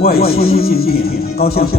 我的心真痛，高兴喷。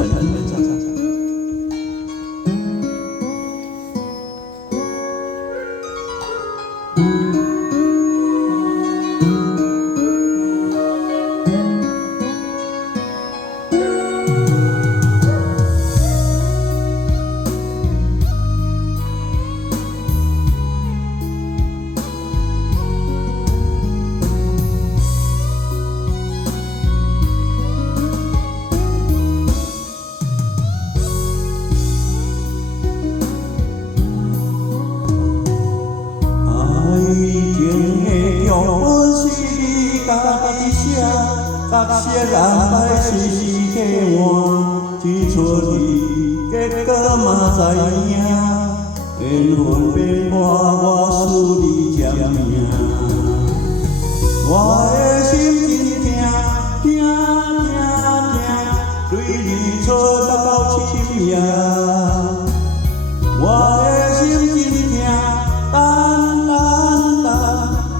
角色安排时时替换，只出你结果嘛知影，缘分变化，我思你渐命。我的心真痛，对你错到深夜。我的心真痛，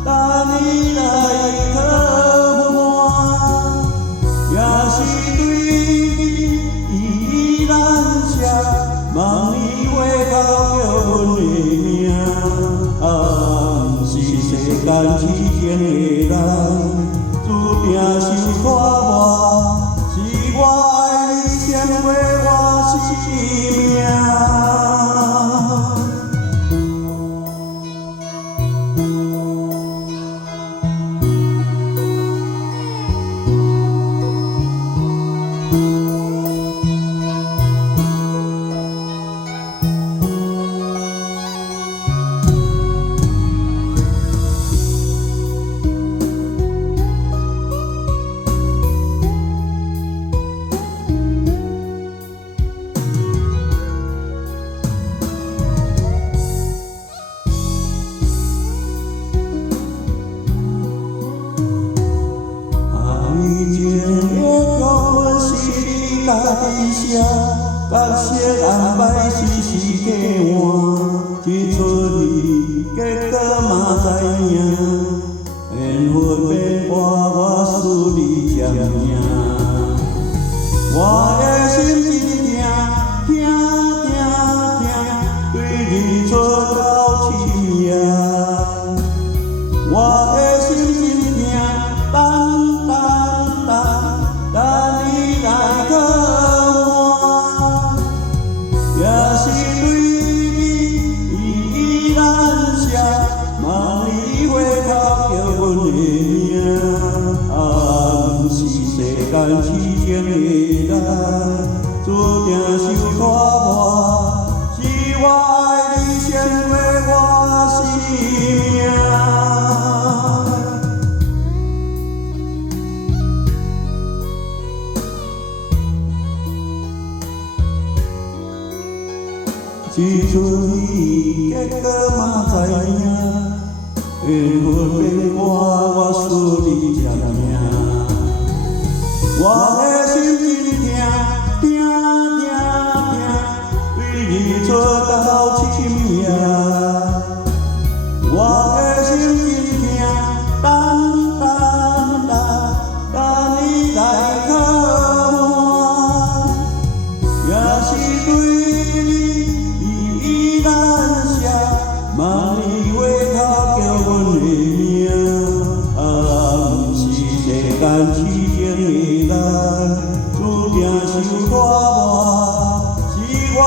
等你来靠岸。也是对你依然写，望你回头叫阮的名。不是世间痴情的人，注定受拖磨，是我爱你胜过我生命。角色安排时时替换，只出你结果嘛知影。缘分变化，我思你渐命。我的心真痛，对你错到深夜。我的心真痛，等你来靠岸。也是对你依然写，望你回头叫阮的名。不是世间痴情的人，注定受拖磨，是我爱你胜过我生命。只出你结果嘛知影，缘分变化，我思你渐命。我的心真痛，对你错到深夜。我的心真痛，等你来靠岸。也是对你依然写，望你回头叫阮的名。不是世间痴情的人，注定受拖磨，是我。